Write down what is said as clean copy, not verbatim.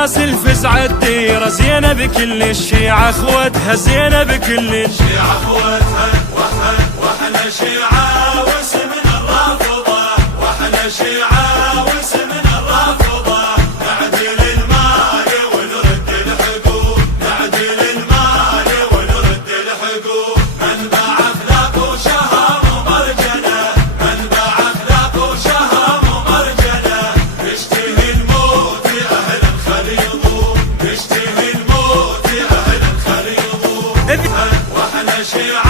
ناس الفزع الديرة، زينب كل الشيعة اخوتها، زينب كل الشيعة اخوتها، واحنا شيعة واسمنا الرافضة، واحنا شيعة واسمنا الرافضة، نعدل المال ونرد الحقوق، نعدل المال ونرد الحقوق، منبع اخلاق وشهام ومرجله، منبع اخلاق وشهام ومرجله، نشتهي الموت اهل الخل يضوم، نشتهي الموت اهل الخل يضوم، واحنا شيعة